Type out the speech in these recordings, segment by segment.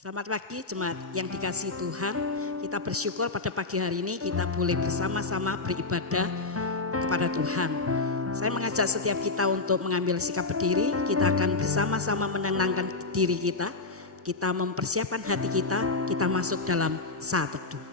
Selamat pagi jemaat yang dikasihi Tuhan. Kita bersyukur pada pagi hari ini kita boleh bersama-sama beribadah kepada Tuhan. Saya mengajak setiap kita untuk mengambil sikap berdiri. Kita akan bersama-sama menenangkan diri kita. Kita mempersiapkan hati kita. Kita masuk dalam saat teduh.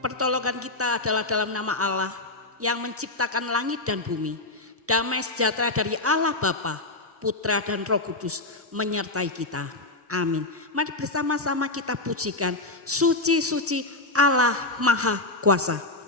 Pertolongan kita adalah dalam nama Allah yang menciptakan langit dan bumi. Damai sejahtera dari Allah Bapa, Putra dan Roh Kudus menyertai kita. Amin. Mari bersama-sama kita pujikan suci suci Allah Maha Kuasa.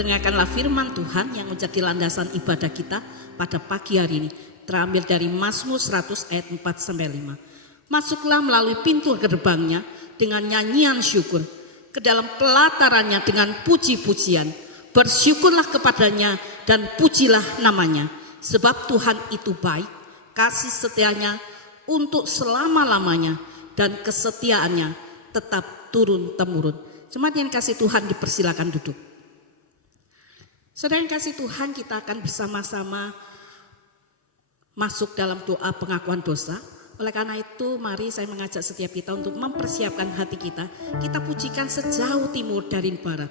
Dengarkanlah firman Tuhan yang menjadi landasan ibadah kita pada pagi hari ini. Terambil dari Mazmur 100 ayat 4-5. Masuklah melalui pintu gerbangnya dengan nyanyian syukur, ke dalam pelatarannya dengan puji-pujian. Bersyukurlah kepadanya dan pujilah namanya. Sebab Tuhan itu baik, kasih setianya untuk selama-lamanya, dan kesetiaannya tetap turun-temurun. Jemaat yang kasih Tuhan, dipersilakan duduk. Saudara yang kasih Tuhan, kita akan bersama-sama masuk dalam doa pengakuan dosa. Oleh karena itu, mari saya mengajak setiap kita untuk mempersiapkan hati kita. Kita pujikan sejauh timur dari barat.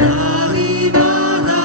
Dari barat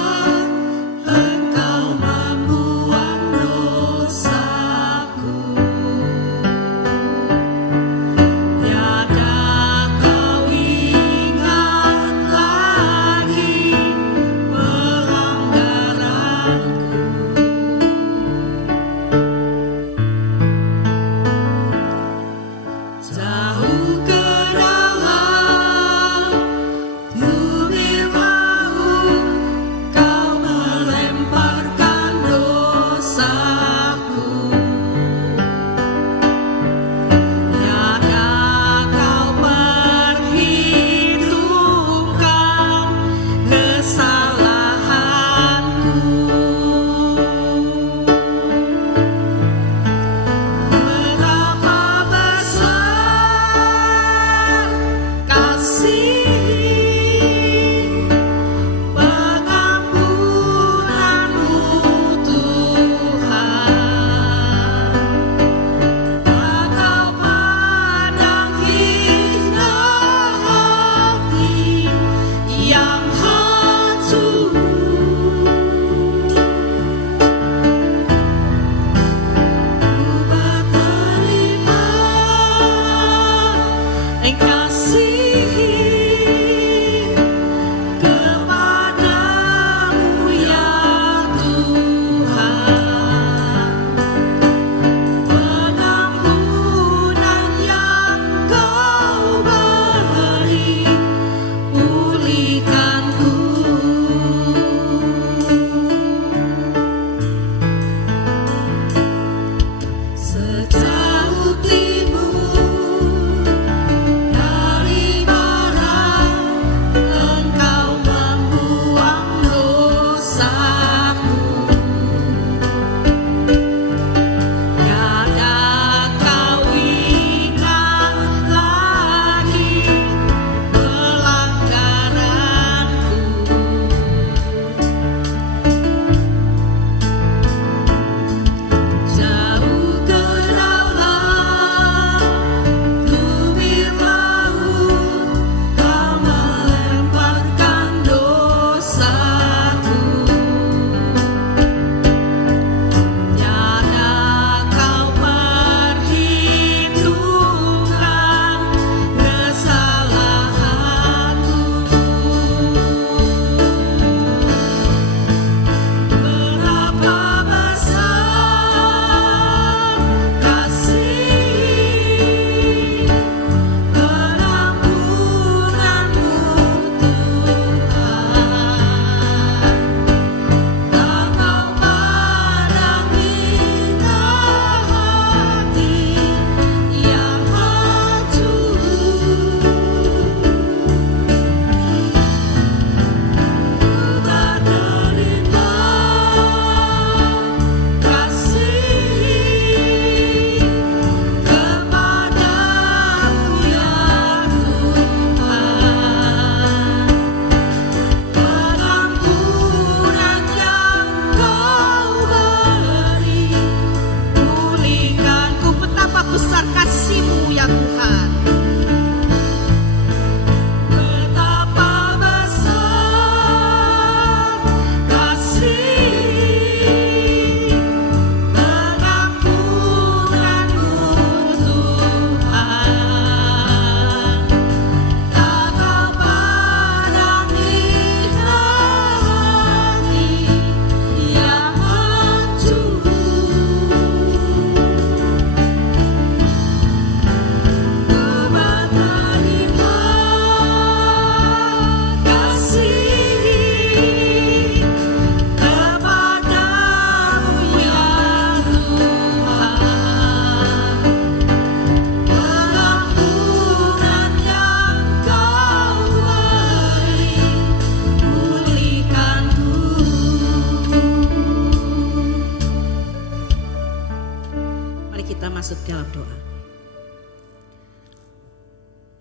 masuk dalam doa.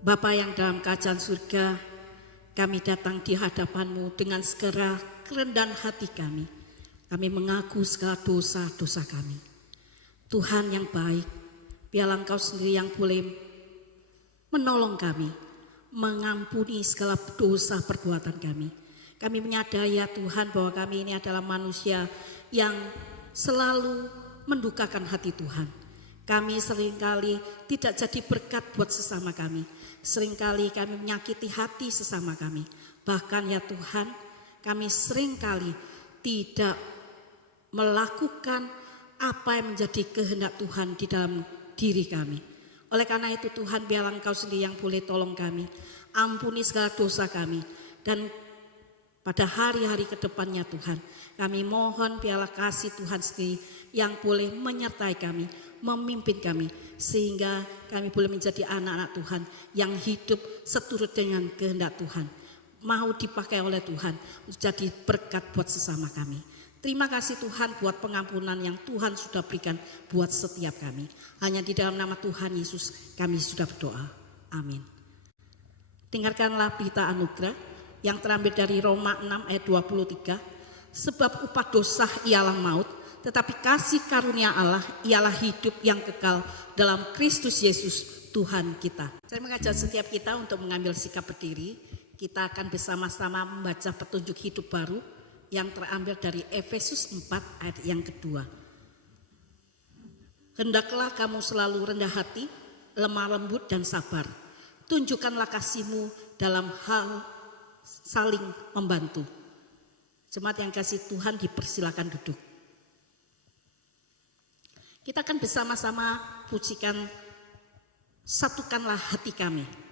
Bapa yang dalam kerajaan surga, kami datang di hadapan-Mu dengan segera kerendahan hati kami. Kami mengaku segala dosa-dosa kami. Tuhan yang baik, biarlah Engkau sendiri yang boleh menolong kami, mengampuni segala dosa perbuatan kami. Kami menyadari ya Tuhan bahwa kami ini adalah manusia yang selalu mendukakan hati Tuhan. Kami seringkali tidak jadi berkat buat sesama kami. Seringkali kami menyakiti hati sesama kami. Bahkan ya Tuhan, kami seringkali tidak melakukan apa yang menjadi kehendak Tuhan di dalam diri kami. Oleh karena itu Tuhan, biarlah Engkau sendiri yang boleh tolong kami. Ampuni segala dosa kami. Dan pada hari-hari ke depannya Tuhan, kami mohon biarlah kasih Tuhan sendiri yang boleh menyertai kami, memimpin kami, sehingga kami boleh menjadi anak-anak Tuhan yang hidup seturut dengan kehendak Tuhan. Mau dipakai oleh Tuhan menjadi berkat buat sesama kami. Terima kasih Tuhan buat pengampunan yang Tuhan sudah berikan buat setiap kami. Hanya di dalam nama Tuhan Yesus kami sudah berdoa. Amin. Dengarkanlah berita anugerah yang terambil dari Roma 6 ayat 23. Sebab upah dosa ialah maut, tetapi kasih karunia Allah ialah hidup yang kekal dalam Kristus Yesus Tuhan kita. Saya mengajak setiap kita untuk mengambil sikap berdiri. Kita akan bersama-sama membaca petunjuk hidup baru yang terambil dari Efesus 4 ayat yang kedua. Hendaklah kamu selalu rendah hati, lemah lembut dan sabar. Tunjukkanlah kasih-Mu dalam hal saling membantu. Jemaat yang kasih Tuhan, dipersilakan duduk. Kita akan bersama-sama pujikan Satukanlah Hati Kami.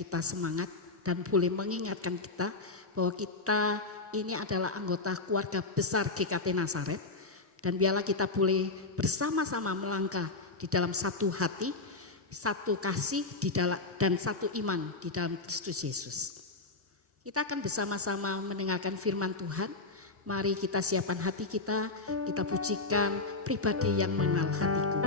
Kita semangat dan boleh mengingatkan kita bahwa kita ini adalah anggota keluarga besar GKT Nazaret, dan biarlah kita boleh bersama-sama melangkah di dalam satu hati, satu kasih di dalam, dan satu iman di dalam Kristus Yesus. Kita akan bersama-sama mendengarkan firman Tuhan. Mari kita siapkan hati kita pujikan pribadi yang mengenal hatiku.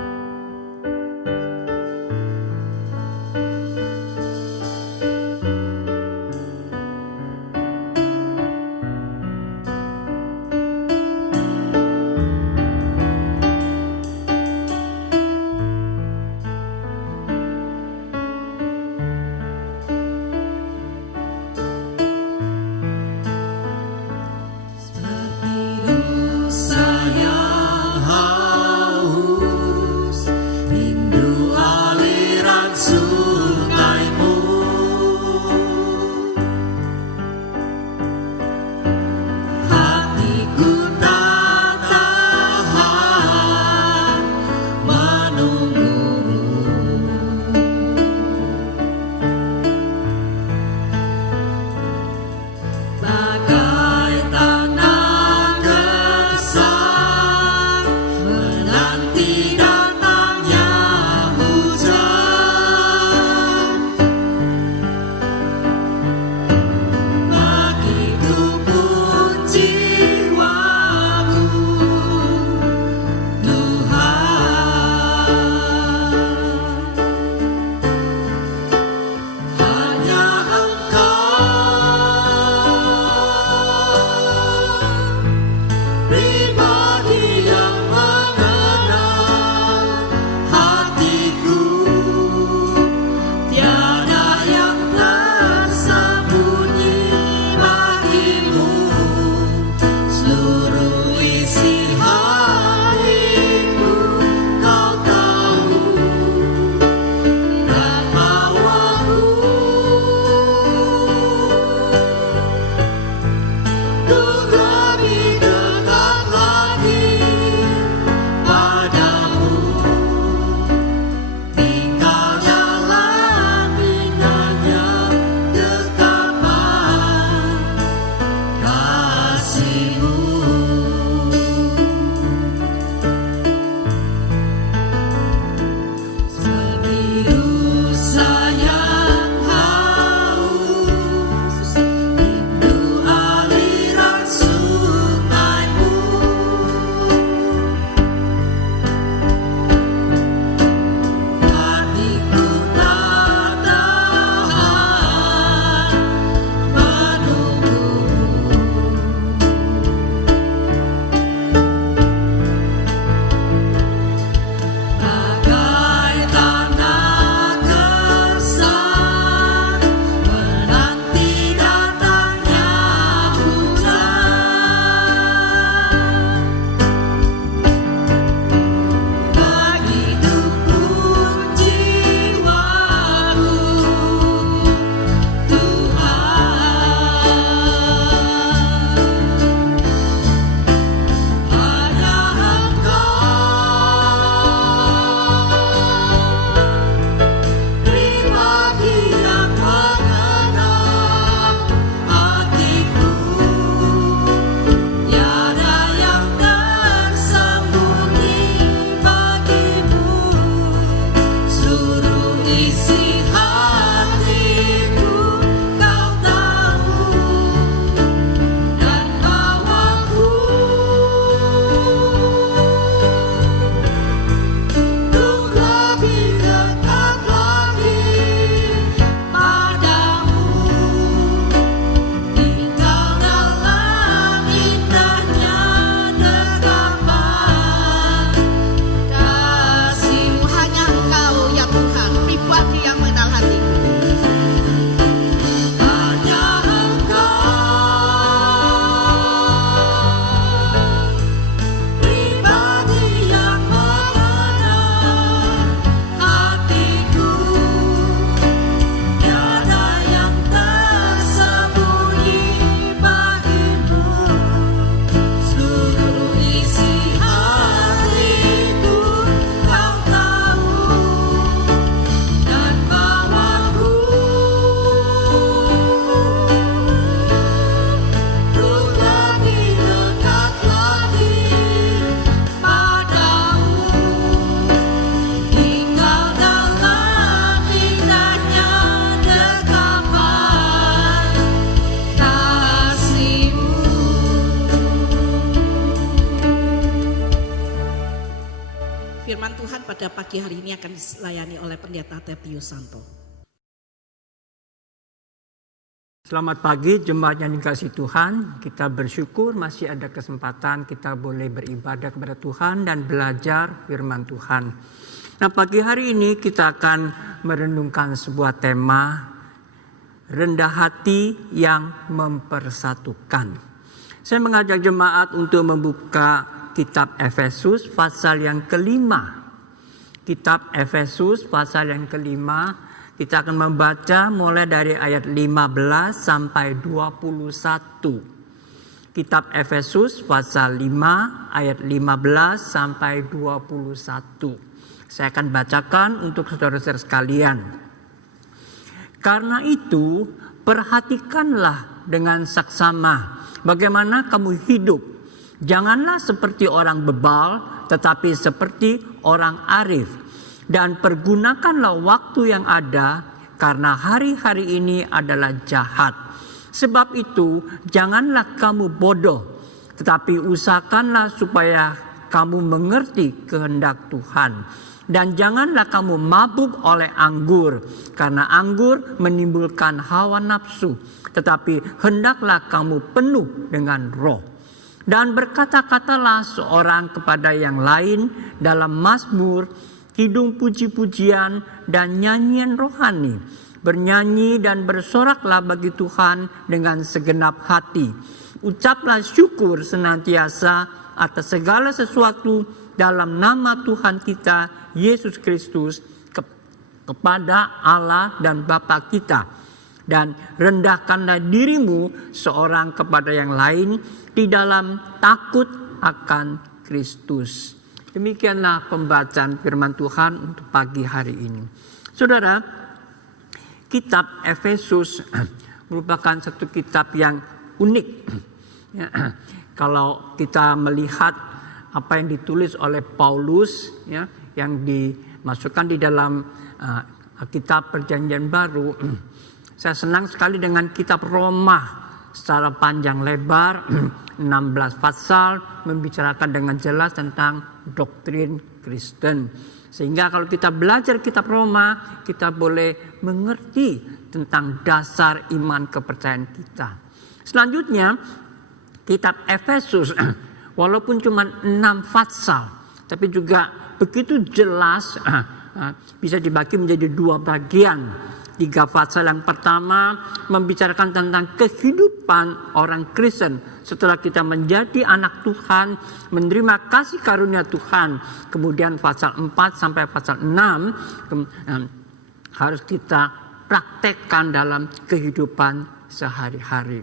Saya haus firman Tuhan pada pagi hari ini akan dilayani oleh Pendeta Tertius Santo. Selamat pagi jemaat yang dikasihi Tuhan. Kita bersyukur masih ada kesempatan kita boleh beribadah kepada Tuhan dan belajar firman Tuhan. Nah, pagi hari ini kita akan merenungkan sebuah tema, rendah hati yang mempersatukan. Saya mengajak jemaat untuk membuka kitab Efesus pasal yang kelima. Kitab Efesus pasal yang kelima, kita akan membaca mulai dari ayat 15 sampai 21. Kitab Efesus pasal 5 ayat 15 sampai 21. Saya akan bacakan untuk saudara-saudara sekalian. Karena itu, perhatikanlah dengan saksama bagaimana kamu hidup. Janganlah seperti orang bebal, tetapi seperti orang arif. Dan pergunakanlah waktu yang ada, karena hari-hari ini adalah jahat. Sebab itu, janganlah kamu bodoh, tetapi usahakanlah supaya kamu mengerti kehendak Tuhan. Dan janganlah kamu mabuk oleh anggur, karena anggur menimbulkan hawa nafsu. Tetapi hendaklah kamu penuh dengan roh. Dan berkata-katalah seorang kepada yang lain dalam mazmur, kidung puji-pujian dan nyanyian rohani. Bernyanyi dan bersoraklah bagi Tuhan dengan segenap hati. Ucaplah syukur senantiasa atas segala sesuatu dalam nama Tuhan kita Yesus Kristus kepada Allah dan Bapa kita. Dan rendahkanlah dirimu seorang kepada yang lain di dalam takut akan Kristus. Demikianlah pembacaan firman Tuhan untuk pagi hari ini. Saudara, kitab Efesus merupakan satu kitab yang unik. Ya, kalau kita melihat apa yang ditulis oleh Paulus, ya, yang dimasukkan di dalam kitab Perjanjian Baru, saya senang sekali dengan kitab Roma secara panjang lebar, 16 pasal membicarakan dengan jelas tentang doktrin Kristen. Sehingga kalau kita belajar kitab Roma, kita boleh mengerti tentang dasar iman kepercayaan kita. Selanjutnya, kitab Efesus, walaupun cuma 6 pasal, tapi juga begitu jelas, bisa dibagi menjadi 2 bagian. 3 pasal yang pertama membicarakan tentang kehidupan orang Kristen setelah kita menjadi anak Tuhan, menerima kasih karunia Tuhan. Kemudian pasal 4 sampai pasal 6 harus kita praktekkan dalam kehidupan sehari-hari.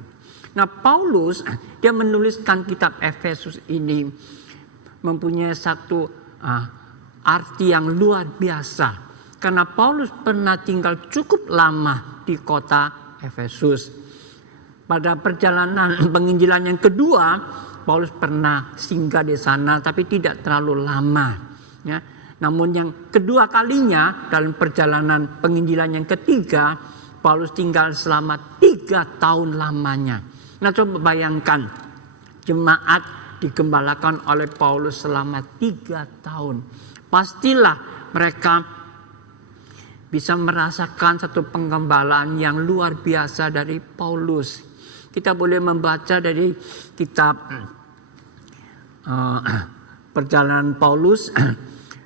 Nah, Paulus dia menuliskan kitab Efesus ini mempunyai satu arti yang luar biasa. Karena Paulus pernah tinggal cukup lama di kota Efesus. Pada perjalanan penginjilan yang kedua, Paulus pernah singgah di sana tapi tidak terlalu lama. Ya. Namun yang kedua kalinya dalam perjalanan penginjilan yang ketiga, Paulus tinggal selama 3 tahun lamanya. Nah, coba bayangkan, jemaat digembalakan oleh Paulus selama 3 tahun. Pastilah mereka bisa merasakan satu penggembalaan yang luar biasa dari Paulus. Kita boleh membaca dari kitab perjalanan Paulus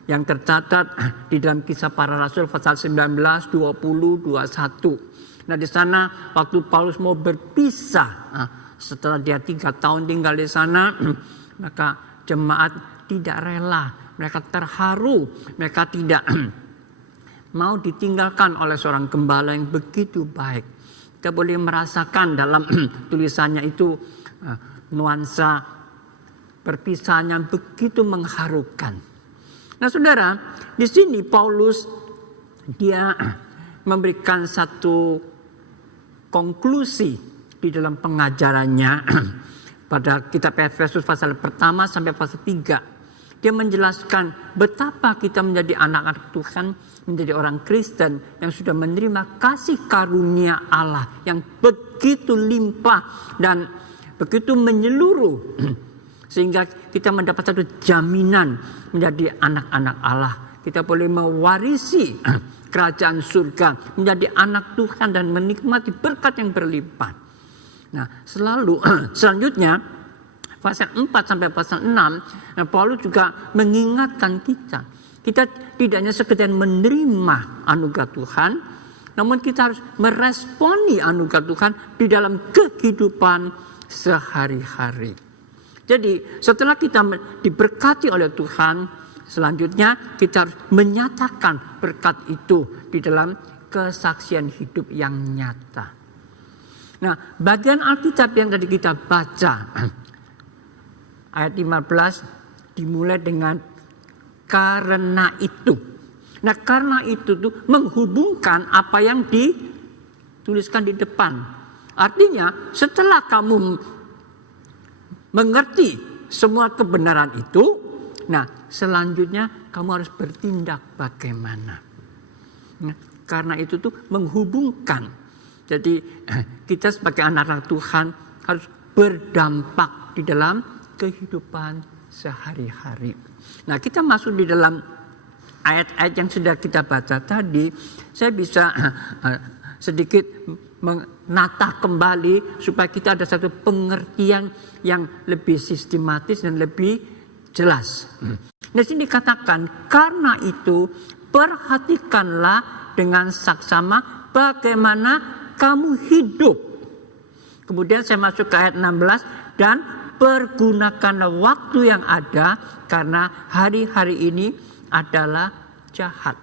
yang tercatat di dalam Kisah Para Rasul pasal 19, 20, 21. Nah, di sana waktu Paulus mau berpisah, setelah dia 3 tahun tinggal di sana, maka jemaat tidak rela, mereka terharu, mereka tidak mau ditinggalkan oleh seorang gembala yang begitu baik. Kita boleh merasakan dalam tulisannya itu nuansa perpisahan yang begitu mengharukan. Nah, saudara, di sini Paulus dia memberikan satu konklusi di dalam pengajarannya pada kitab Efesus pasal pertama sampai pasal 3. Dia menjelaskan betapa kita menjadi anak-anak Tuhan, menjadi orang Kristen yang sudah menerima kasih karunia Allah yang begitu limpah dan begitu menyeluruh. Sehingga kita mendapat satu jaminan menjadi anak-anak Allah. Kita boleh mewarisi kerajaan surga, menjadi anak Tuhan dan menikmati berkat yang berlimpah. Nah, selanjutnya pasal 4 sampai pasal 6, Paulus juga mengingatkan kita. Kita tidak hanya sekedar menerima anugerah Tuhan, namun kita harus meresponi anugerah Tuhan di dalam kehidupan sehari-hari. Jadi setelah kita diberkati oleh Tuhan, selanjutnya kita harus menyatakan berkat itu di dalam kesaksian hidup yang nyata. Nah, bagian Alkitab yang tadi kita baca, ayat 15 dimulai dengan karena itu. Nah, karena itu tuh menghubungkan apa yang dituliskan di depan. Artinya setelah kamu mengerti semua kebenaran itu, nah selanjutnya kamu harus bertindak bagaimana. Nah, karena itu tuh menghubungkan. Jadi kita sebagai anak-anak Tuhan harus berdampak di dalam kehidupan sehari-hari. Nah, kita masuk di dalam ayat-ayat yang sudah kita baca tadi. Saya bisa sedikit menata kembali supaya kita ada satu pengertian yang lebih sistematis dan lebih jelas. Di sini dikatakan, karena itu perhatikanlah dengan saksama bagaimana kamu hidup. Kemudian saya masuk ke ayat 16, dan pergunakanlah waktu yang ada karena hari-hari ini adalah jahat.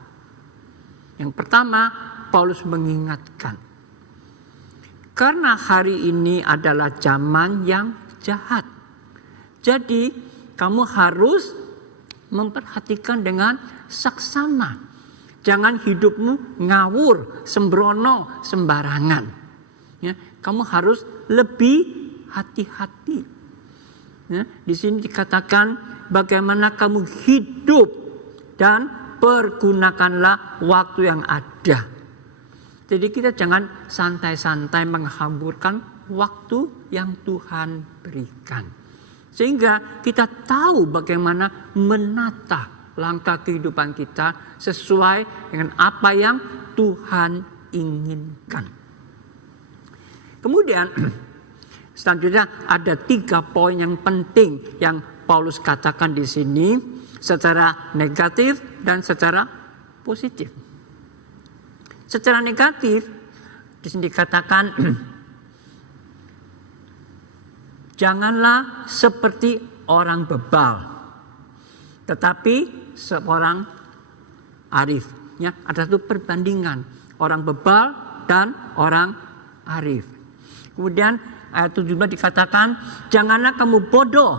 Yang pertama, Paulus mengingatkan, karena hari ini adalah zaman yang jahat. Jadi kamu harus memperhatikan dengan saksama. Jangan hidupmu ngawur, sembrono, sembarangan. Ya, kamu harus lebih hati-hati. Ya, di sini dikatakan bagaimana kamu hidup dan pergunakanlah waktu yang ada. Jadi kita jangan santai-santai menghamburkan waktu yang Tuhan berikan. Sehingga kita tahu bagaimana menata langkah kehidupan kita sesuai dengan apa yang Tuhan inginkan. Kemudian selanjutnya ada 3 poin yang penting yang Paulus katakan di sini secara negatif dan secara positif. Secara negatif di sini dikatakan janganlah seperti orang bebal, tetapi seorang arif. Ya, ada satu perbandingan orang bebal dan orang arif. Kemudian ayat 17 dikatakan janganlah kamu bodoh,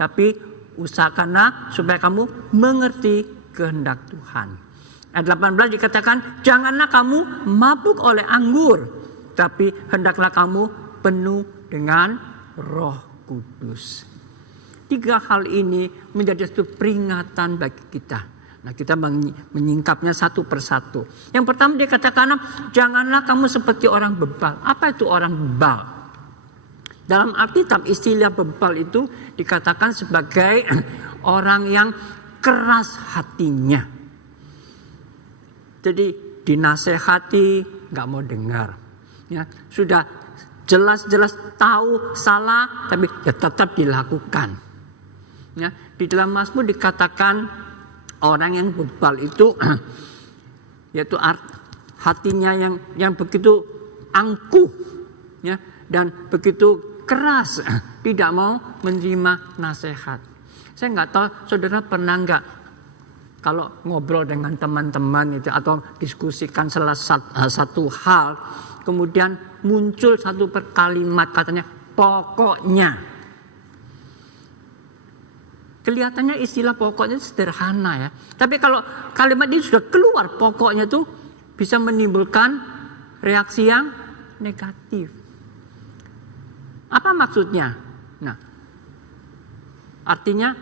tapi usahakanlah supaya kamu mengerti kehendak Tuhan. Ayat 18 dikatakan janganlah kamu mabuk oleh anggur, tapi hendaklah kamu penuh dengan Roh Kudus. 3 hal ini menjadi satu peringatan bagi kita. Nah, kita menyingkapnya satu persatu. Yang pertama dia katakan janganlah kamu seperti orang bebal. Apa itu orang bebal? Dalam Alkitab istilah bebal itu dikatakan sebagai orang yang keras hatinya. Jadi dinasehati nggak mau dengar. Ya, sudah jelas-jelas tahu salah tapi ya tetap dilakukan. Ya, di dalam Mazmur dikatakan orang yang bebal itu yaitu hatinya yang begitu angkuh, ya, dan begitu keras, tidak mau menerima nasihat. Saya nggak tahu saudara pernah nggak kalau ngobrol dengan teman-teman itu atau diskusikan salah satu hal, kemudian muncul satu kalimat katanya pokoknya. Kelihatannya istilah pokoknya sederhana ya. Tapi kalau kalimat ini sudah keluar pokoknya tuh bisa menimbulkan reaksi yang negatif. Apa maksudnya? Nah, artinya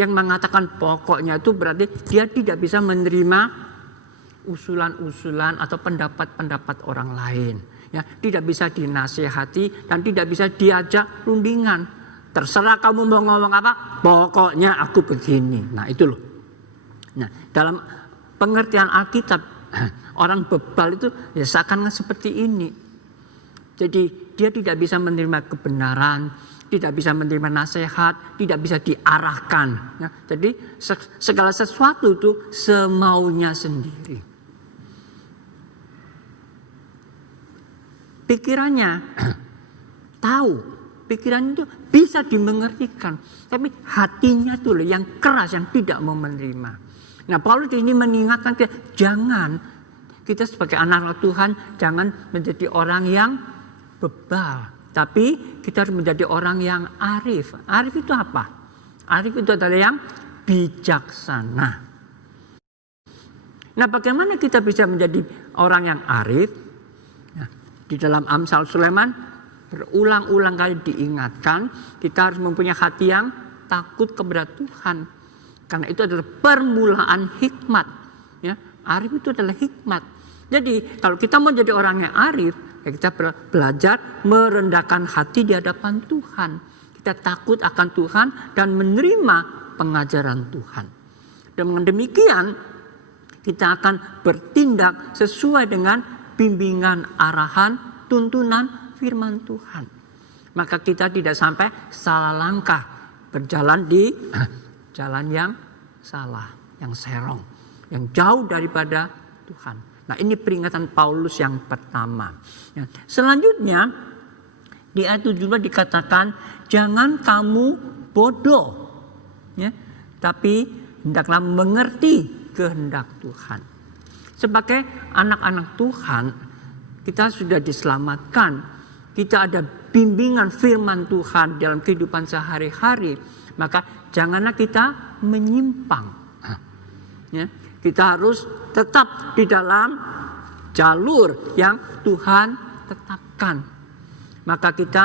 yang mengatakan pokoknya itu berarti dia tidak bisa menerima usulan-usulan atau pendapat-pendapat orang lain. Ya, tidak bisa dinasihati dan tidak bisa diajak rundingan. Terserah kamu mau ngomong apa, pokoknya aku begini. Nah itu loh. Nah dalam pengertian Alkitab, orang bebal itu ya seakan seperti ini. Jadi dia tidak bisa menerima kebenaran, tidak bisa menerima nasihat, tidak bisa diarahkan. Ya, jadi segala sesuatu itu semaunya sendiri. Pikirannya tahu, pikirannya itu bisa dimengertikan, tapi hatinya itu loh yang keras, yang tidak mau menerima. Nah Paulus ini mengingatkan kita, jangan kita sebagai anak Tuhan jangan menjadi orang yang bebal, tapi kita harus menjadi orang yang arif. Arif itu apa? Arif itu adalah yang bijaksana. Nah bagaimana kita bisa menjadi orang yang arif? Nah, di dalam Amsal Sulaiman berulang-ulang kali diingatkan kita harus mempunyai hati yang takut kepada Tuhan. Karena itu adalah permulaan hikmat. Ya, arif itu adalah hikmat. Jadi kalau kita mau jadi orang yang arif, ya kita belajar merendahkan hati di hadapan Tuhan. Kita takut akan Tuhan dan menerima pengajaran Tuhan. Dengan demikian kita akan bertindak sesuai dengan bimbingan, arahan, tuntunan firman Tuhan. Maka kita tidak sampai salah langkah, berjalan di jalan yang salah, yang serong, yang jauh daripada Tuhan. Nah ini peringatan Paulus yang pertama. Ya. Selanjutnya di ayat 17 dikatakan jangan kamu bodoh, ya, tapi hendaklah mengerti kehendak Tuhan. Sebagai anak-anak Tuhan kita sudah diselamatkan, kita ada bimbingan firman Tuhan dalam kehidupan sehari-hari, maka janganlah kita menyimpang. Ya. Kita harus tetap di dalam jalur yang Tuhan tetapkan. Maka kita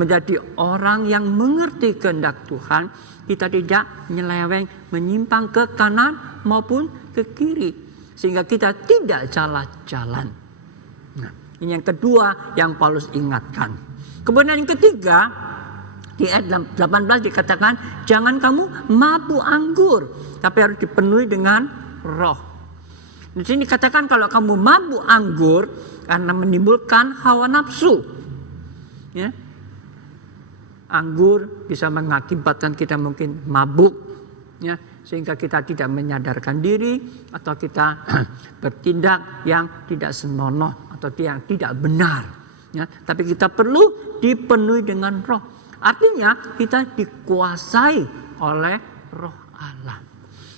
menjadi orang yang mengerti kehendak Tuhan. Kita tidak menyeleweng, menyimpang ke kanan maupun ke kiri. Sehingga kita tidak salah jalan. Nah, ini yang kedua yang Paulus ingatkan. Kemudian yang ketiga, di ayat 18 dikatakan, jangan kamu mabuk anggur, tapi harus dipenuhi dengan roh. Di sini dikatakan kalau kamu mabuk anggur karena menimbulkan hawa nafsu. Ya. Anggur bisa mengakibatkan kita mungkin mabuk, ya, sehingga kita tidak menyadarkan diri atau kita bertindak yang tidak senonoh atau yang tidak benar. Ya. Tapi kita perlu dipenuhi dengan roh. Artinya kita dikuasai oleh roh Allah.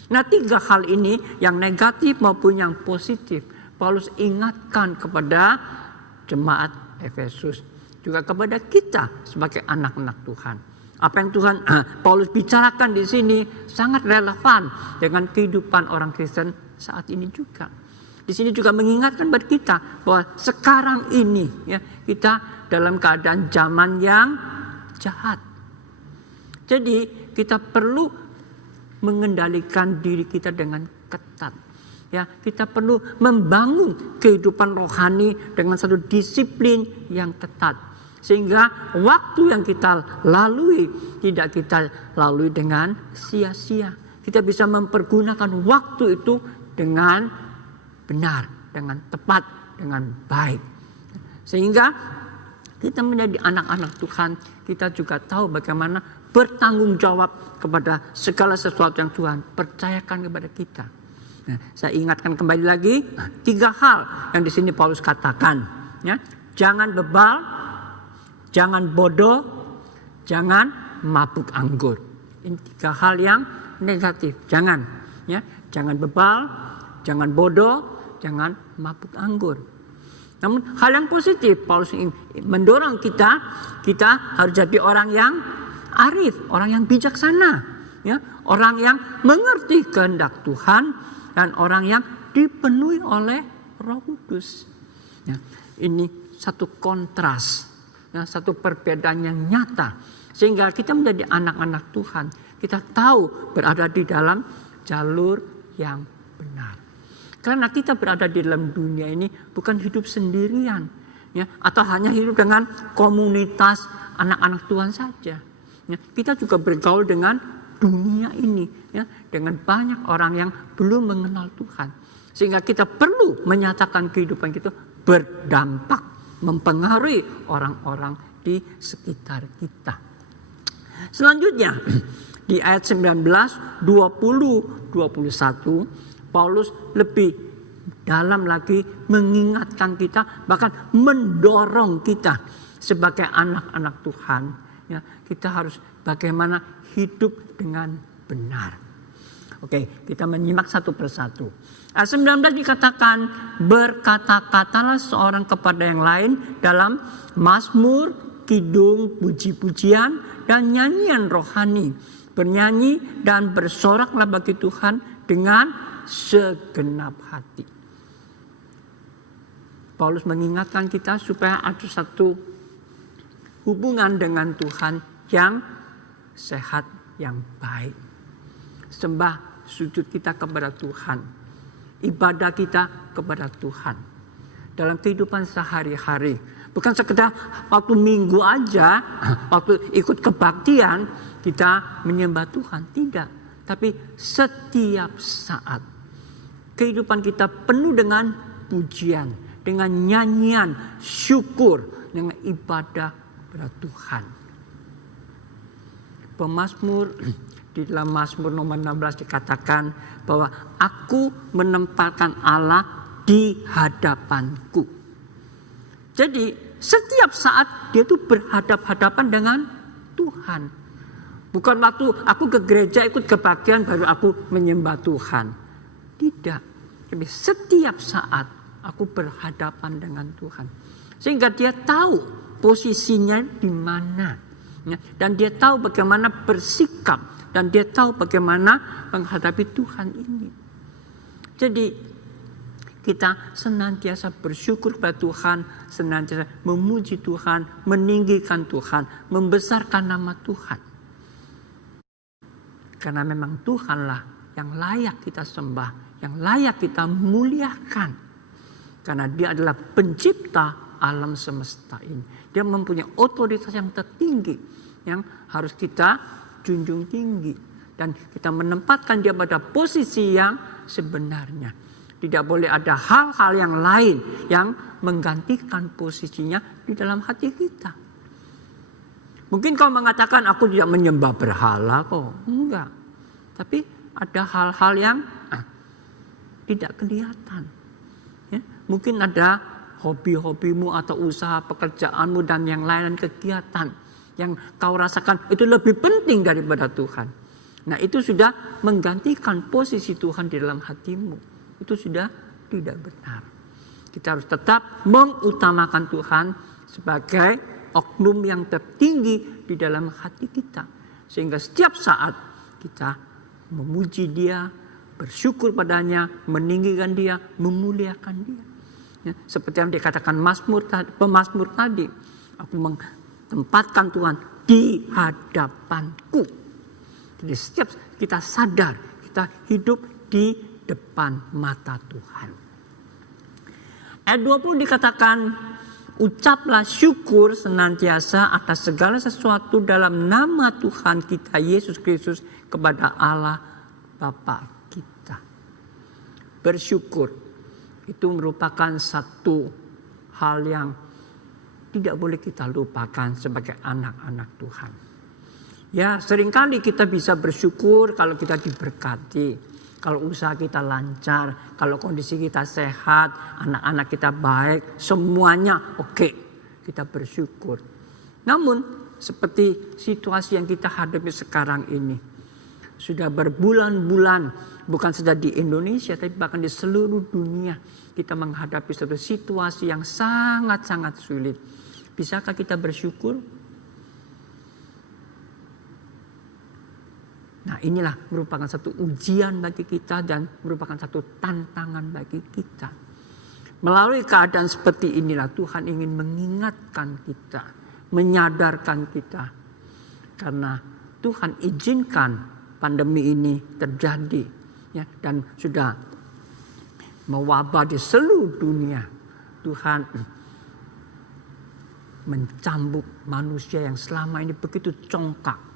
Nah 3 hal ini yang negatif maupun yang positif Paulus ingatkan kepada jemaat Efesus, juga kepada kita sebagai anak-anak Tuhan. Apa yang Tuhan Paulus bicarakan di sini sangat relevan dengan kehidupan orang Kristen saat ini juga. Di sini juga mengingatkan kepada kita bahwa sekarang ini ya kita dalam keadaan zaman yang jahat. Jadi kita perlu mengendalikan diri kita dengan ketat. Ya, kita perlu membangun kehidupan rohani dengan satu disiplin yang ketat. Sehingga waktu yang kita lalui tidak kita lalui dengan sia-sia. Kita bisa mempergunakan waktu itu dengan benar, dengan tepat, dengan baik. Sehingga kita menjadi anak-anak Tuhan, kita juga tahu bagaimana bertanggung jawab kepada segala sesuatu yang Tuhan percayakan kepada kita. Nah, saya ingatkan kembali lagi 3 hal yang di sini Paulus katakan. Ya, jangan bebal, jangan bodoh, jangan mabuk anggur. Ini 3 hal yang negatif. Jangan, ya, jangan bebal, jangan bodoh, jangan mabuk anggur. Namun hal yang positif Paulus mendorong kita harus jadi orang yang arif, orang yang bijaksana, ya, orang yang mengerti kehendak Tuhan dan orang yang dipenuhi oleh Roh Kudus. Ya, ini satu kontras, ya, satu perbedaan yang nyata, sehingga kita menjadi anak-anak Tuhan. Kita tahu berada di dalam jalur yang benar. Karena kita berada di dalam dunia ini bukan hidup sendirian, ya, atau hanya hidup dengan komunitas anak-anak Tuhan saja. Ya, kita juga bergaul dengan dunia ini, ya, dengan banyak orang yang belum mengenal Tuhan. Sehingga kita perlu menyatakan kehidupan kita berdampak, mempengaruhi orang-orang di sekitar kita. Selanjutnya di ayat 19, 20, 21 Paulus lebih dalam lagi mengingatkan kita, bahkan mendorong kita sebagai anak-anak Tuhan, ya, kita harus bagaimana hidup dengan benar. Oke, kita menyimak satu persatu. Ayat 19 dikatakan, berkata-katalah seorang kepada yang lain dalam mazmur, kidung, puji-pujian, dan nyanyian rohani. Bernyanyi dan bersoraklah bagi Tuhan dengan segenap hati. Paulus mengingatkan kita supaya ada satu hubungan dengan Tuhan yang sehat, yang baik. Sembah sujud kita kepada Tuhan, ibadah kita kepada Tuhan dalam kehidupan sehari-hari. Bukan sekedar waktu minggu aja, waktu ikut kebaktian kita menyembah Tuhan, tidak. Tapi setiap saat kehidupan kita penuh dengan pujian, dengan nyanyian, syukur, dengan ibadah kepada Tuhan. Pemazmur di dalam Mazmur nomor 16 dikatakan bahwa aku menempatkan Allah di hadapanku. Jadi setiap saat dia tuh berhadap-hadapan dengan Tuhan. Bukan waktu aku ke gereja ikut kebaktian baru aku menyembah Tuhan. Tidak. Tapi setiap saat aku berhadapan dengan Tuhan. Sehingga dia tahu posisinya di mana. Ya, dan dia tahu bagaimana bersikap. Dan dia tahu bagaimana menghadapi Tuhan ini. Jadi kita senantiasa bersyukur kepada Tuhan. Senantiasa memuji Tuhan. Meninggikan Tuhan. Membesarkan nama Tuhan. Karena memang Tuhanlah yang layak kita sembah. Yang layak kita muliakan. Karena dia adalah pencipta alam semesta ini. Dia mempunyai otoritas yang tertinggi. Yang harus kita junjung tinggi. Dan kita menempatkan dia pada posisi yang sebenarnya. Tidak boleh ada hal-hal yang lain yang menggantikan posisinya di dalam hati kita. Mungkin kau mengatakan aku tidak menyembah berhala kok. Enggak. Tapi ada hal-hal yang tidak kelihatan. Ya, mungkin ada hobi-hobimu atau usaha pekerjaanmu dan yang lain kegiatan yang kau rasakan itu lebih penting daripada Tuhan. Nah itu sudah menggantikan posisi Tuhan di dalam hatimu. Itu sudah tidak benar. Kita harus tetap mengutamakan Tuhan sebagai oknum yang tertinggi di dalam hati kita. Sehingga setiap saat kita memuji dia, bersyukur padanya, meninggikan dia, memuliakan dia. Ya, seperti yang dikatakan pemazmur tadi. Aku tempatkan Tuhan di hadapanku. Jadi setiap kita sadar, kita hidup di depan mata Tuhan. Ayat 20 dikatakan, ucaplah syukur senantiasa atas segala sesuatu dalam nama Tuhan kita Yesus Kristus kepada Allah Bapa kita. Bersyukur itu merupakan satu hal yang tidak boleh kita lupakan sebagai anak-anak Tuhan. Ya, seringkali kita bisa bersyukur kalau kita diberkati. Kalau usaha kita lancar, kalau kondisi kita sehat, anak-anak kita baik, semuanya oke. Kita bersyukur. Namun, seperti situasi yang kita hadapi sekarang ini. Sudah berbulan-bulan, bukan saja di Indonesia, tapi bahkan di seluruh dunia. Kita menghadapi suatu situasi yang sangat-sangat sulit. Bisakah kita bersyukur? Nah inilah merupakan satu ujian bagi kita dan merupakan satu tantangan bagi kita. Melalui keadaan seperti inilah Tuhan ingin mengingatkan kita, menyadarkan kita. Karena Tuhan izinkan pandemi ini terjadi ya, dan sudah mewabah di seluruh dunia. Tuhan mencambuk manusia yang selama ini begitu congkak.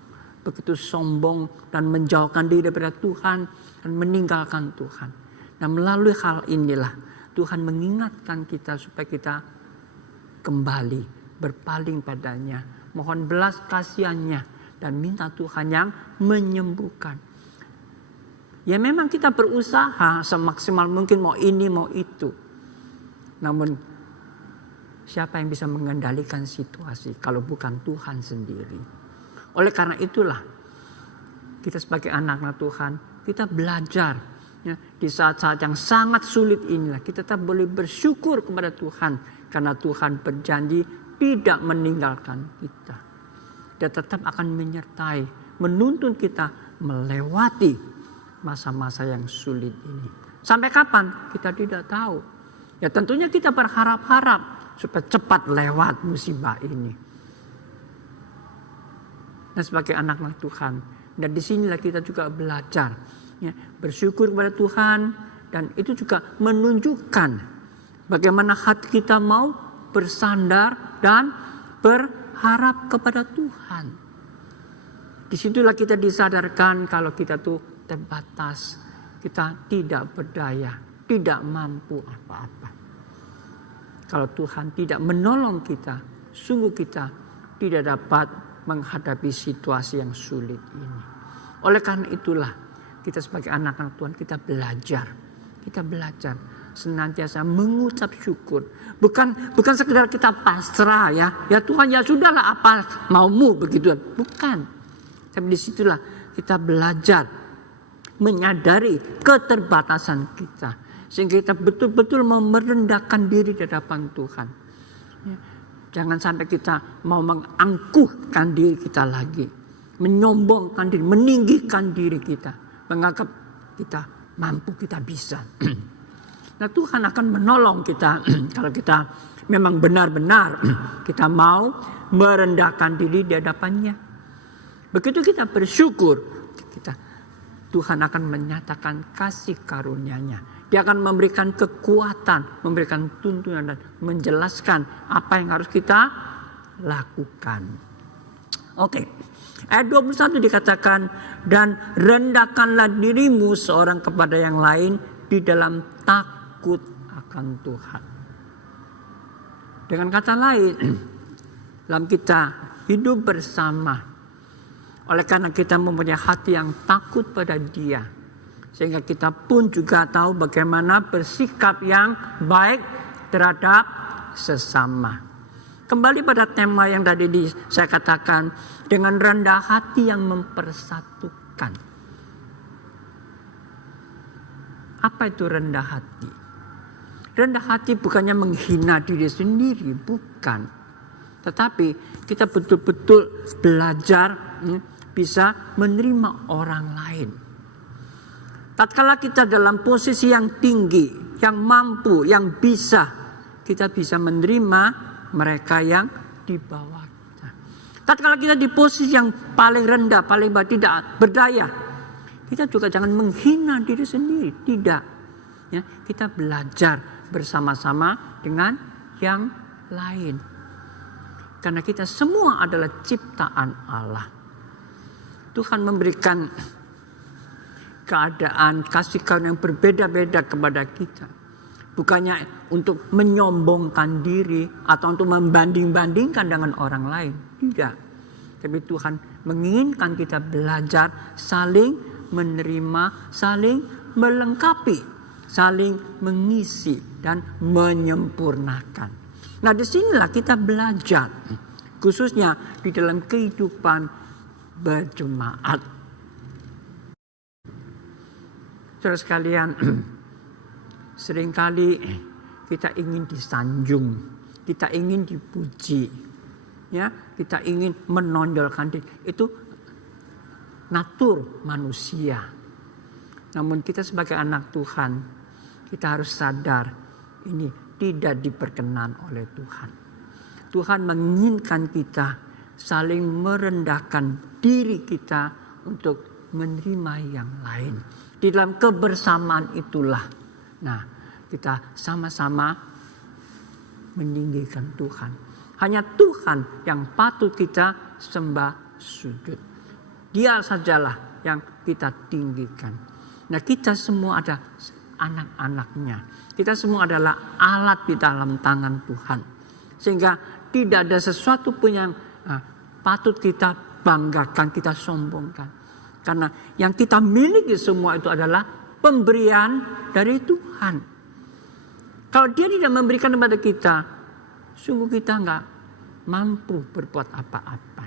begitu sombong dan menjauhkan diri daripada Tuhan dan meninggalkan Tuhan. Dan melalui hal inilah Tuhan mengingatkan kita supaya kita kembali berpaling padanya, mohon belas kasihannya dan minta Tuhan yang menyembuhkan. Ya memang kita berusaha semaksimal mungkin mau ini mau itu. Namun siapa yang bisa mengendalikan situasi kalau bukan Tuhan sendiri? Oleh karena itulah kita sebagai anak-anak Tuhan, kita belajar ya, di saat-saat yang sangat sulit inilah kita tetap boleh bersyukur kepada Tuhan karena Tuhan berjanji tidak meninggalkan kita. Dia tetap akan menyertai, menuntun kita melewati masa-masa yang sulit ini. Sampai kapan? Kita tidak tahu. Ya tentunya kita berharap-harap supaya cepat lewat musibah ini. Dan sebagai anak-anak Tuhan, dan disinilah kita juga belajar ya, bersyukur kepada Tuhan, dan itu juga menunjukkan bagaimana hati kita mau bersandar dan berharap kepada Tuhan. Disitulah kita disadarkan kalau kita tuh terbatas, kita tidak berdaya, tidak mampu apa-apa. Kalau Tuhan tidak menolong kita, sungguh kita tidak dapat menghadapi situasi yang sulit ini. Oleh karena itulah kita sebagai anak-anak Tuhan kita belajar senantiasa mengucap syukur. Bukan sekedar kita pasrah ya Tuhan ya sudahlah apa maumu begitu. Bukan. Tapi disitulah kita belajar menyadari keterbatasan kita. Sehingga kita betul-betul merendahkan diri di hadapan Tuhan. Ya. Jangan sampai kita mau mengangkuhkan diri kita lagi. Menyombongkan diri, meninggikan diri kita. Menganggap kita mampu, kita bisa. Nah Tuhan akan menolong kita kalau kita memang benar-benar kita mau merendahkan diri di hadapannya. Begitu kita bersyukur, Tuhan akan menyatakan kasih karunia-Nya. Dia akan memberikan kekuatan, memberikan tuntunan dan menjelaskan apa yang harus kita lakukan. Oke. Ayat 21 dikatakan, dan rendahkanlah dirimu seorang kepada yang lain di dalam takut akan Tuhan. Dengan kata lain, dalam kita hidup bersama, oleh karena kita mempunyai hati yang takut pada Dia, sehingga kita pun juga tahu bagaimana bersikap yang baik terhadap sesama. Kembali pada tema yang tadi saya katakan, dengan rendah hati yang mempersatukan. Apa itu rendah hati? Rendah hati bukannya menghina diri sendiri, bukan. Tetapi kita betul-betul belajar bisa menerima orang lain. Tatkala kita dalam posisi yang tinggi, yang mampu, yang bisa, kita bisa menerima mereka yang di bawah kita. Tatkala kita di posisi yang paling rendah, paling bawah, tidak berdaya, kita juga jangan menghina diri sendiri. Tidak. Ya, kita belajar bersama-sama dengan yang lain. Karena kita semua adalah ciptaan Allah. Tuhan memberikan keadaan kasih karunia yang berbeda-beda kepada kita. Bukannya untuk menyombongkan diri atau untuk membanding-bandingkan dengan orang lain. Tidak. Tapi Tuhan menginginkan kita belajar saling menerima, saling melengkapi, saling mengisi dan menyempurnakan. Nah disinilah kita belajar. Khususnya di dalam kehidupan berjemaat. Saudara sekalian, seringkali kita ingin disanjung, kita ingin dipuji, ya, kita ingin menonjolkan diri. Itu natur manusia. Namun kita sebagai anak Tuhan, kita harus sadar ini tidak diperkenan oleh Tuhan. Tuhan menginginkan kita saling merendahkan diri kita untuk menerima yang lain. Di dalam kebersamaan itulah, nah kita sama-sama meninggikan Tuhan. Hanya Tuhan yang patut kita sembah sujud. Dia sajalah yang kita tinggikan. Nah, kita semua ada anak-anaknya. Kita semua adalah alat di dalam tangan Tuhan. Sehingga tidak ada sesuatu pun yang patut kita banggakan, kita sombongkan. Karena yang kita miliki semua itu adalah pemberian dari Tuhan. Kalau dia tidak memberikan kepada kita, sungguh kita nggak mampu berbuat apa-apa.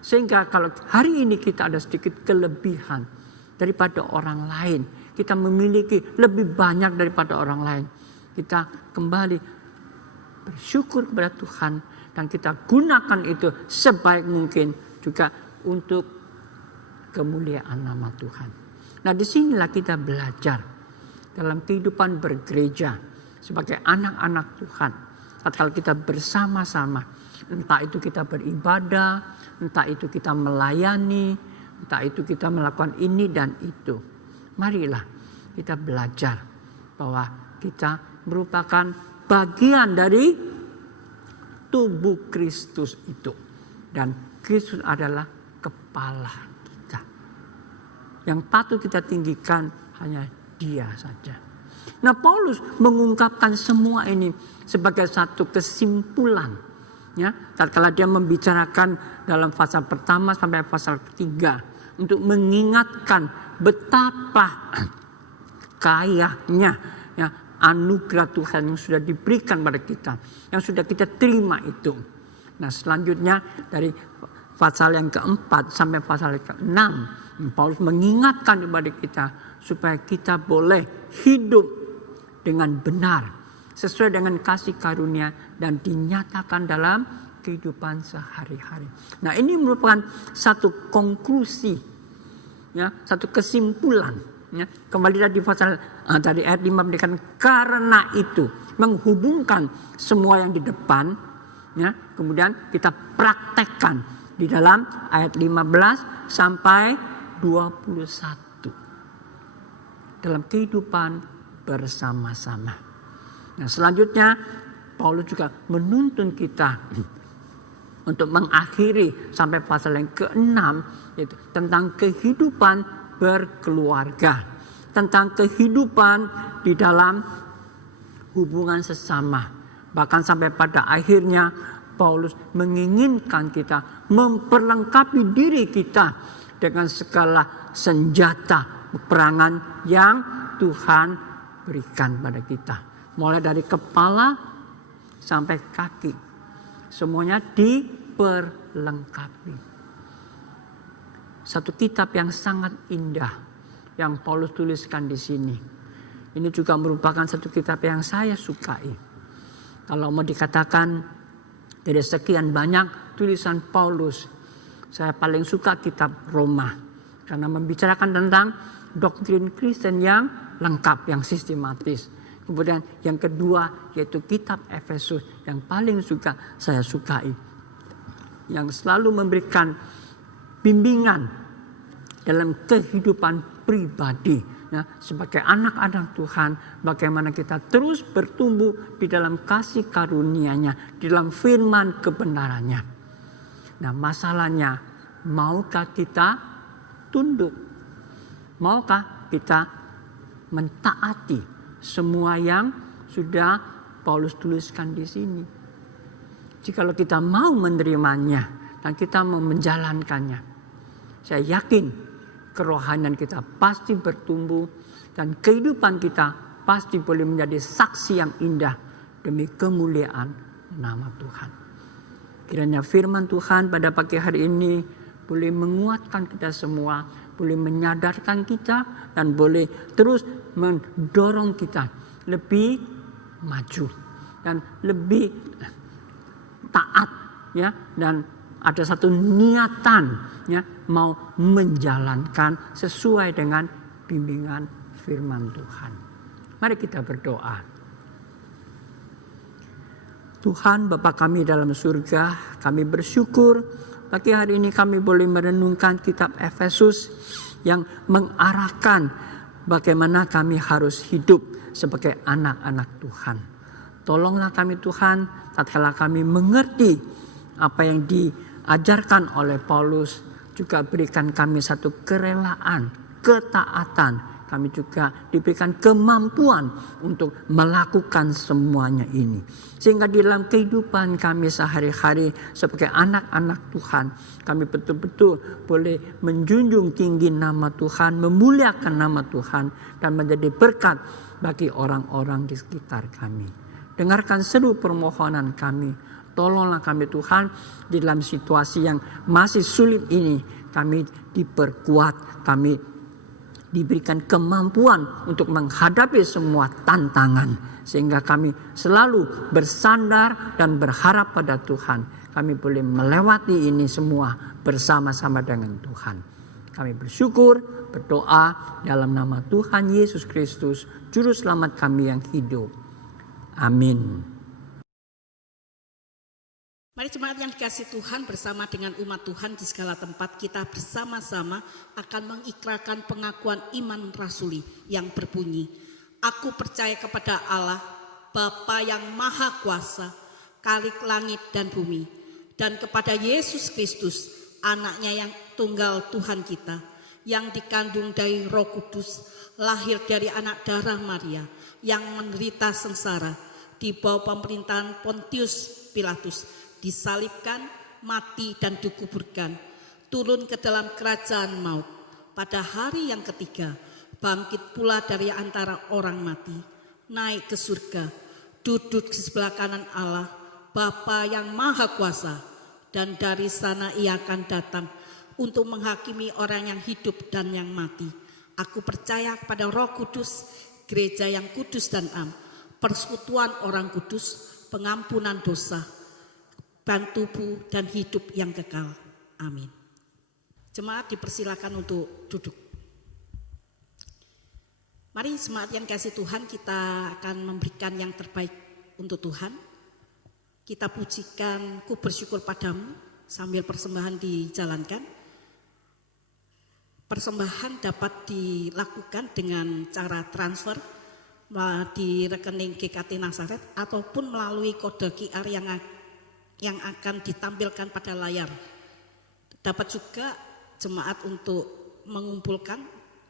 Sehingga kalau hari ini kita ada sedikit kelebihan daripada orang lain, kita memiliki lebih banyak daripada orang lain, kita kembali bersyukur kepada Tuhan dan kita gunakan itu sebaik mungkin juga untuk kemuliaan nama Tuhan. Nah, disinilah kita belajar dalam kehidupan bergereja sebagai anak-anak Tuhan. Kalau kita bersama-sama, entah itu kita beribadah, entah itu kita melayani, entah itu kita melakukan ini dan itu. Marilah kita belajar bahwa kita merupakan bagian dari tubuh Kristus itu. Dan Kristus adalah kepala kita. Yang patut kita tinggikan hanya Dia saja. Nah, Paulus mengungkapkan semua ini sebagai satu kesimpulan. Ya, tatkala dia membicarakan dalam pasal pertama sampai pasal ketiga untuk mengingatkan betapa kayanya ya, anugerah Tuhan yang sudah diberikan pada kita, yang sudah kita terima itu. Nah, selanjutnya dari pasal yang keempat sampai pasal yang keenam, Paulus mengingatkan kepada kita supaya kita boleh hidup dengan benar sesuai dengan kasih karunia dan dinyatakan dalam kehidupan sehari-hari. Nah, ini merupakan satu konklusi, ya, satu kesimpulan. Ya. Kembali tadi pasal tadi ayat 5 mendikan karena itu menghubungkan semua yang di depan, ya, kemudian kita praktekkan di dalam ayat 15 sampai 21 dalam kehidupan bersama-sama. Nah, selanjutnya Paulus juga menuntun kita untuk mengakhiri sampai pasal yang ke-6, yaitu tentang kehidupan berkeluarga, tentang kehidupan di dalam hubungan sesama. Bahkan sampai pada akhirnya Paulus menginginkan kita memperlengkapi diri kita dengan segala senjata peperangan yang Tuhan berikan pada kita. Mulai dari kepala sampai kaki. Semuanya diperlengkapi. Satu kitab yang sangat indah yang Paulus tuliskan di sini. Ini juga merupakan satu kitab yang saya sukai. Kalau mau dikatakan dari sekian banyak tulisan Paulus, saya paling suka kitab Roma. Karena membicarakan tentang doktrin Kristen yang lengkap, yang sistematis. Kemudian yang kedua yaitu kitab Efesus yang paling saya sukai. Yang selalu memberikan bimbingan dalam kehidupan pribadi. Ya, sebagai anak-anak Tuhan, bagaimana kita terus bertumbuh di dalam kasih karunia-Nya, di dalam firman kebenarannya. Nah, masalahnya, maukah kita tunduk? Maukah kita mentaati semua yang sudah Paulus tuliskan di sini? Jikalau kita mau menerimanya dan kita mau menjalankannya, saya yakin kerohanian kita pasti bertumbuh dan kehidupan kita pasti boleh menjadi saksi yang indah demi kemuliaan nama Tuhan. Kiranya firman Tuhan pada pagi hari ini boleh menguatkan kita semua, boleh menyadarkan kita dan boleh terus mendorong kita lebih maju dan lebih taat, ya, dan ada satu niatan, ya, mau menjalankan sesuai dengan bimbingan firman Tuhan. Mari kita berdoa. Tuhan Bapa kami dalam surga, kami bersyukur pagi hari ini kami boleh merenungkan kitab Efesus yang mengarahkan bagaimana kami harus hidup sebagai anak-anak Tuhan. Tolonglah kami Tuhan, tatkala kami mengerti apa yang diajarkan oleh Paulus, juga berikan kami satu kerelaan, ketaatan. Kami juga diberikan kemampuan untuk melakukan semuanya ini. Sehingga di dalam kehidupan kami sehari-hari sebagai anak-anak Tuhan, kami betul-betul boleh menjunjung tinggi nama Tuhan, memuliakan nama Tuhan, dan menjadi berkat bagi orang-orang di sekitar kami. Dengarkan seru permohonan kami. Tolonglah kami Tuhan, di dalam situasi yang masih sulit ini, kami diperkuat, kami diberikan kemampuan untuk menghadapi semua tantangan. Sehingga kami selalu bersandar dan berharap pada Tuhan. Kami boleh melewati ini semua bersama-sama dengan Tuhan. Kami bersyukur, berdoa dalam nama Tuhan Yesus Kristus, Juru Selamat kami yang hidup. Amin. Mari jemaat yang dikasihi Tuhan, bersama dengan umat Tuhan di segala tempat, kita bersama-sama akan mengikrarkan pengakuan iman rasuli yang berbunyi, aku percaya kepada Allah, Bapa yang Maha Kuasa, Khalik langit dan bumi, dan kepada Yesus Kristus, anaknya yang tunggal Tuhan kita, yang dikandung dari Roh Kudus, lahir dari anak darah Maria, yang menderita sengsara di bawah pemerintahan Pontius Pilatus, disalibkan, mati dan dikuburkan, turun ke dalam kerajaan maut. Pada hari yang ketiga, bangkit pula dari antara orang mati, naik ke surga, duduk di sebelah kanan Allah, Bapa yang Maha Kuasa, dan dari sana ia akan datang untuk menghakimi orang yang hidup dan yang mati. Aku percaya kepada Roh Kudus, gereja yang kudus dan am, persekutuan orang kudus, pengampunan dosa, dan tubuh dan hidup yang kekal. Amin. Jemaat dipersilakan untuk duduk. Mari jemaat yang kasih Tuhan, kita akan memberikan yang terbaik untuk Tuhan. Kita pujikan Ku Bersyukur Padamu sambil persembahan dijalankan. Persembahan dapat dilakukan dengan cara transfer di rekening GKT Nazaret ataupun melalui kode QR yang akan ditampilkan pada layar. Dapat juga jemaat untuk mengumpulkan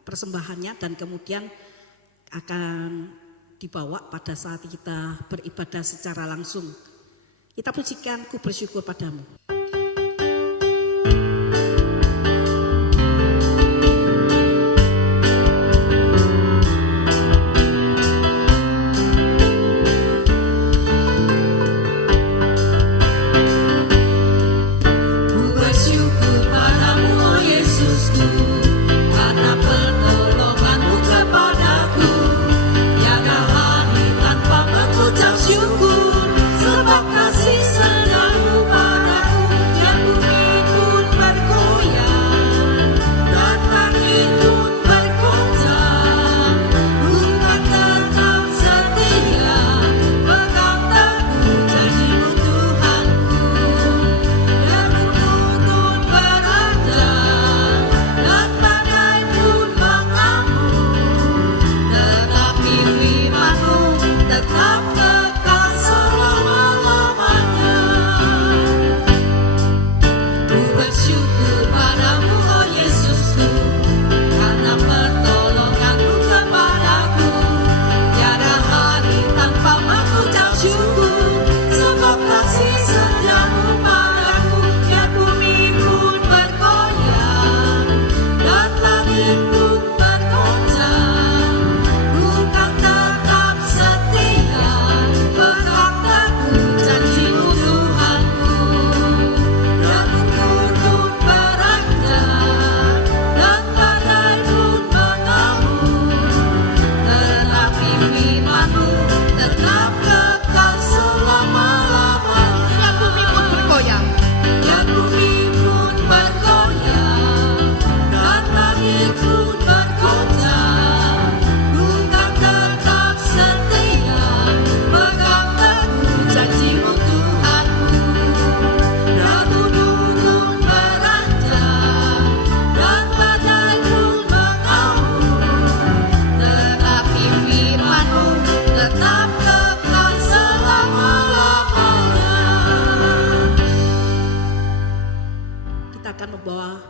persembahannya dan kemudian akan dibawa pada saat kita beribadah secara langsung. Kita pujikan Ku Bersyukur Padamu. Syukur sebab kasih setia-Mu padaku.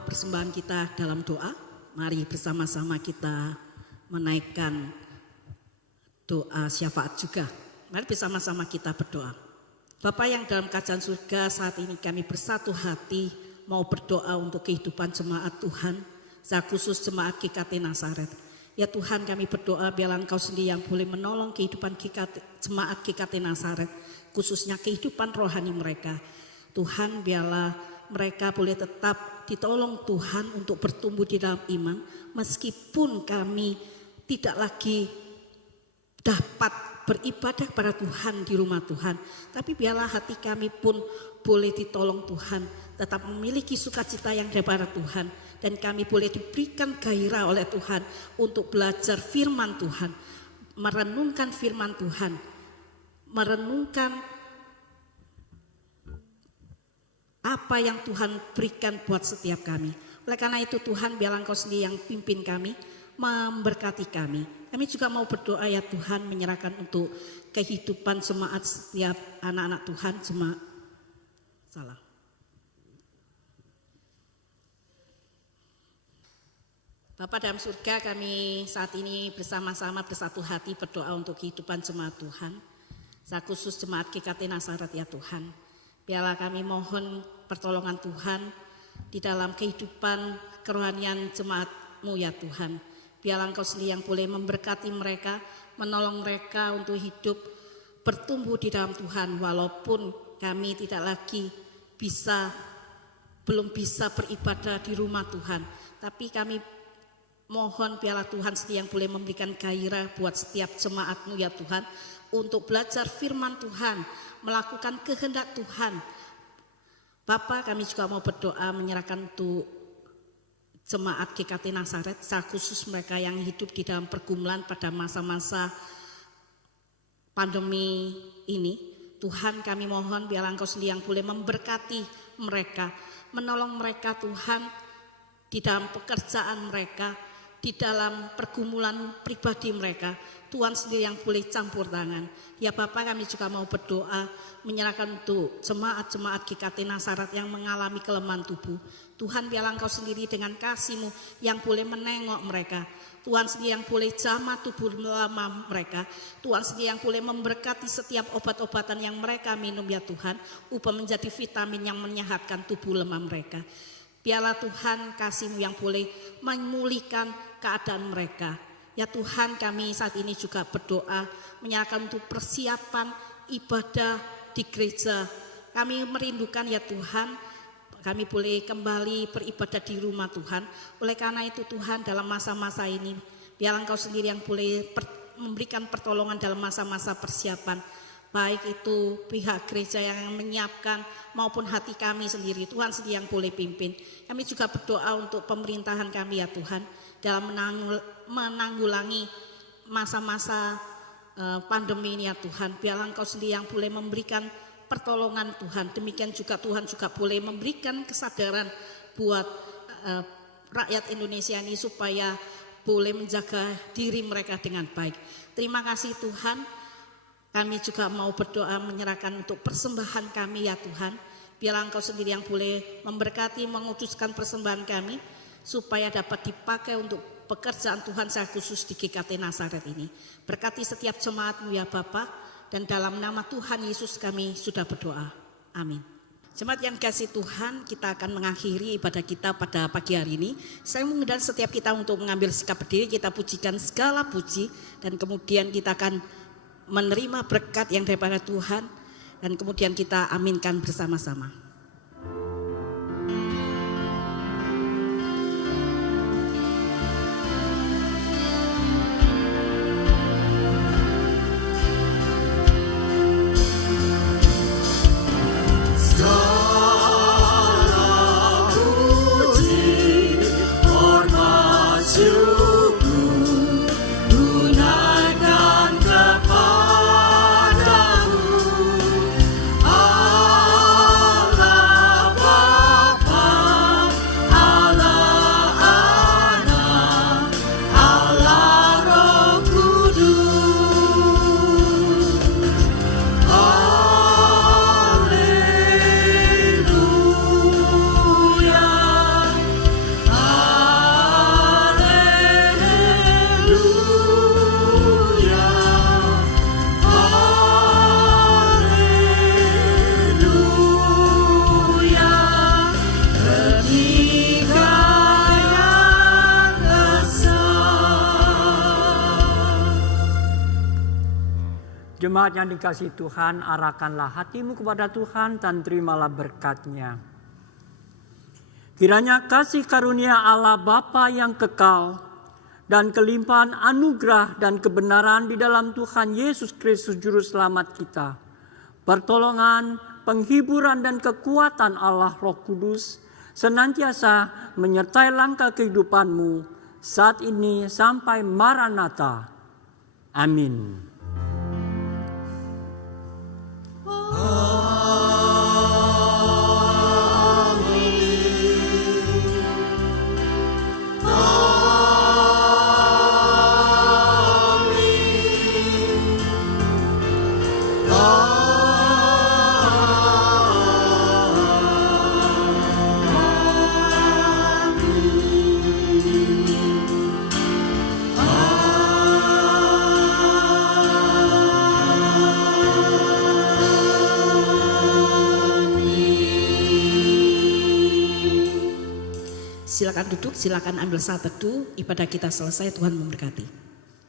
persembahan kita dalam doa. Mari bersama-sama kita menaikkan doa syafaat juga. Mari bersama-sama kita berdoa. Bapa yang dalam kerajaan surga, saat ini kami bersatu hati mau berdoa untuk kehidupan jemaat Tuhan, secara khusus jemaat GKT Nazaret. Ya Tuhan, kami berdoa biarlah Engkau sendiri yang boleh menolong kehidupan jemaat GKT Nazaret, khususnya kehidupan rohani mereka. Tuhan, biarlah mereka boleh tetap ditolong Tuhan untuk bertumbuh di dalam iman, meskipun kami tidak lagi dapat beribadah kepada Tuhan di rumah Tuhan. Tapi biarlah hati kami pun boleh ditolong Tuhan, tetap memiliki sukacita yang daripada Tuhan. Dan kami boleh diberikan gairah oleh Tuhan untuk belajar firman Tuhan, merenungkan firman Tuhan, merenungkan apa yang Tuhan berikan buat setiap kami. Oleh karena itu Tuhan, biarlah Engkau sendiri yang pimpin kami, memberkati kami. Kami juga mau berdoa ya Tuhan, menyerahkan untuk kehidupan jemaat setiap anak-anak Tuhan, Bapa dalam surga, kami saat ini bersama-sama bersatu hati berdoa untuk kehidupan jemaat Tuhan, secara khusus jemaat GKT Nazaret ya Tuhan. Biarlah kami mohon pertolongan Tuhan di dalam kehidupan kerohanian jemaat-Mu ya Tuhan. Biarlah Engkau sendiri yang boleh memberkati mereka, menolong mereka untuk hidup bertumbuh di dalam Tuhan. Walaupun kami belum bisa beribadah di rumah Tuhan. Tapi kami mohon biarlah Tuhan sendiri yang boleh memberikan gairah buat setiap jemaat-Mu ya Tuhan, untuk belajar firman Tuhan, melakukan kehendak Tuhan. Bapa, kami juga mau berdoa menyerahkan untuk jemaat GKT Nazaret, secara khusus mereka yang hidup di dalam pergumulan pada masa-masa pandemi ini. Tuhan, kami mohon biarlah Engkau sendiri yang boleh memberkati mereka, menolong mereka Tuhan di dalam pekerjaan mereka, di dalam pergumulan pribadi mereka. Tuhan sendiri yang boleh campur tangan. Ya Bapak, kami juga mau berdoa menyerahkan untuk jemaat-jemaat GKT Nazaret yang mengalami kelemahan tubuh. Tuhan, biarlah Engkau sendiri dengan kasih-Mu yang boleh menengok mereka. Tuhan sendiri yang boleh jamah tubuh lemah mereka. Tuhan sendiri yang boleh memberkati setiap obat-obatan yang mereka minum ya Tuhan, upah menjadi vitamin yang menyehatkan tubuh lemah mereka. Biarlah Tuhan kasih-Mu yang boleh memulihkan keadaan mereka. Ya Tuhan, kami saat ini juga berdoa menyerahkan untuk persiapan ibadah di gereja. Kami merindukan ya Tuhan, kami boleh kembali beribadah di rumah Tuhan. Oleh karena itu Tuhan, dalam masa-masa ini biarlah Engkau sendiri yang boleh memberikan pertolongan dalam masa-masa persiapan. Baik itu pihak gereja yang menyiapkan maupun hati kami sendiri. Tuhan sendiri yang boleh pimpin. Kami juga berdoa untuk pemerintahan kami ya Tuhan, dalam menanggulangi masa-masa pandemi ini ya Tuhan. Biarlah Engkau sendiri yang boleh memberikan pertolongan Tuhan. Demikian juga Tuhan juga boleh memberikan kesadaran buat rakyat Indonesia ini supaya boleh menjaga diri mereka dengan baik. Terima kasih Tuhan. Kami juga mau berdoa menyerahkan untuk persembahan kami ya Tuhan. Biarlah Engkau sendiri yang boleh memberkati, menguduskan persembahan kami, supaya dapat dipakai untuk pekerjaan Tuhan secara khusus di GKT Nazaret ini. Berkati setiap jemaat-Mu ya Bapa, dan dalam nama Tuhan Yesus kami sudah berdoa. Amin. Jemaat yang kasih Tuhan, kita akan mengakhiri ibadah kita pada pagi hari ini. Saya mengundang setiap kita untuk mengambil sikap berdiri, kita pujikan segala puji, dan kemudian kita akan menerima berkat yang daripada Tuhan, dan kemudian kita aminkan bersama-sama. Allah Jemaat yang dikasihi Tuhan, arahkanlah hatimu kepada Tuhan dan terimalah berkat-Nya. Kiranya kasih karunia Allah Bapa yang kekal dan kelimpahan anugerah dan kebenaran di dalam Tuhan Yesus Kristus Juru Selamat kita, pertolongan, penghiburan dan kekuatan Allah Roh Kudus senantiasa menyertai langkah kehidupanmu saat ini sampai Maranatha. Amin. Silakan duduk, silakan ambil saat teduh. Ibadah kita selesai, Tuhan memberkati.